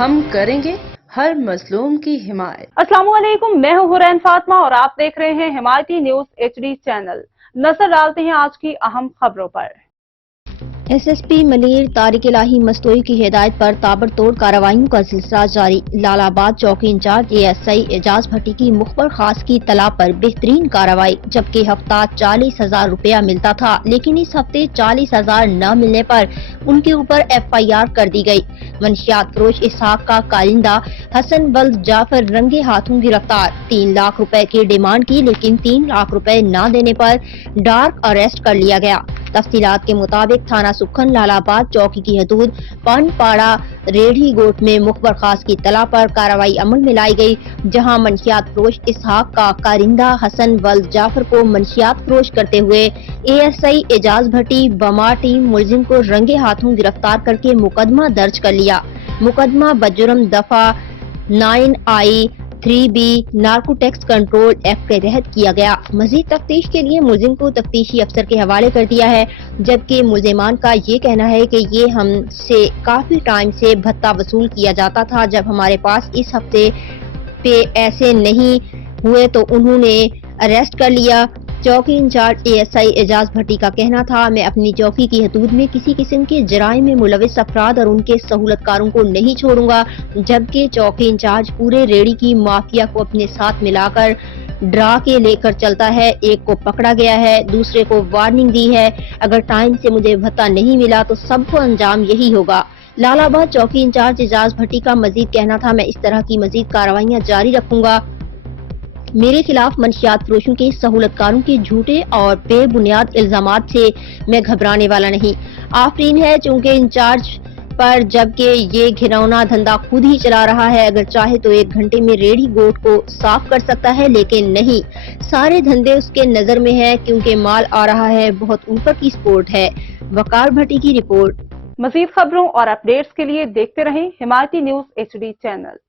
ہم کریں گے ہر مظلوم کی حمایت۔ السلام علیکم، میں ہوں حرین فاطمہ اور آپ دیکھ رہے ہیں حمایتی نیوز HD چینل۔ نظر ڈالتے ہیں آج کی اہم خبروں پر۔ S S P Malir Tariq Elahi Mastoori کی ہدایت پر تابڑتوڑ کارروائیوں کا سلسلہ جاری۔ لال آباد چوکی انچارج ASI اعجاز بھٹی کی مخبر خاص کی اطلاع پر بہترین کارروائی، جبکہ ہفتہ 40,000 روپیہ ملتا تھا، لیکن اس ہفتے 40,000 نہ ملنے پر ان کے اوپر FIR کر دی گئی۔ منشیات فروش اسحاق کا کارندہ حسن ولد جعفر رنگے ہاتھوں گرفتار۔ 3 لاکھ روپے کی ڈیمانڈ کی، لیکن 3 لاکھ روپے نہ دینے پر ڈارک اریسٹ کر لیا گیا۔ تفصیلات کے مطابق تھانہ سکھن لال آباد چوکی کی حدود پان پاڑا ریڑھی گوٹ میں مخبر خاص کی اطلاع پر کارروائی عمل میں لائی گئی، جہاں منشیات فروش اسحاق کا کارندہ حسن ولد جعفر کو منشیات فروش کرتے ہوئے ASI اعجاز بھٹی بما ٹیم ملزم کو رنگے ہاتھوں گرفتار کر کے مقدمہ درج کر لیا۔ مقدمہ بجرم دفعہ 9I 3B narcotics control act کے تحت کیا گیا۔ مزید تفتیش کے لیے ملزم کو تفتیشی افسر کے حوالے کر دیا ہے، جبکہ ملزمان کا یہ کہنا ہے کہ یہ ہم سے کافی ٹائم سے بھتہ وصول کیا جاتا تھا، جب ہمارے پاس اس ہفتے پہ ایسے نہیں ہوئے تو انہوں نے اریسٹ کر لیا۔ چوکی انچارج ASI اعجاز بھٹی کا کہنا تھا، میں اپنی چوکی کی حدود میں کسی قسم کے جرائم میں ملوث افراد اور ان کے سہولت کاروں کو نہیں چھوڑوں گا، جبکہ چوکی انچارج پورے ریڑھی کی مافیا کو اپنے ساتھ ملا کر ڈرا کے لے کر چلتا ہے۔ ایک کو پکڑا گیا ہے، دوسرے کو وارننگ دی ہے، اگر ٹائم سے مجھے بھتہ نہیں ملا تو سب کو انجام یہی ہوگا۔ لال آباد چوکی انچارج اعجاز بھٹی کا مزید کہنا تھا، میں اس طرح کی مزید کارروائیاں جاری رکھوں گا۔ میرے خلاف منشیات فروشوں کے سہولت کاروں کے جھوٹے اور بے بنیاد الزامات سے میں گھبرانے والا نہیں۔ آفرین ہے چونکہ انچارج پر، جبکہ یہ گھناؤنا دھندا خود ہی چلا رہا ہے۔ اگر چاہے تو 1 گھنٹے میں ریڑھی گوٹ کو صاف کر سکتا ہے، لیکن نہیں، سارے دھندے اس کے نظر میں ہیں، کیونکہ مال آ رہا ہے، بہت اوپر کی سپورٹ ہے۔ وقار بھٹی کی رپورٹ۔ مزید خبروں اور اپڈیٹس کے لیے دیکھتے رہیں حمایتی نیوز HD چینل۔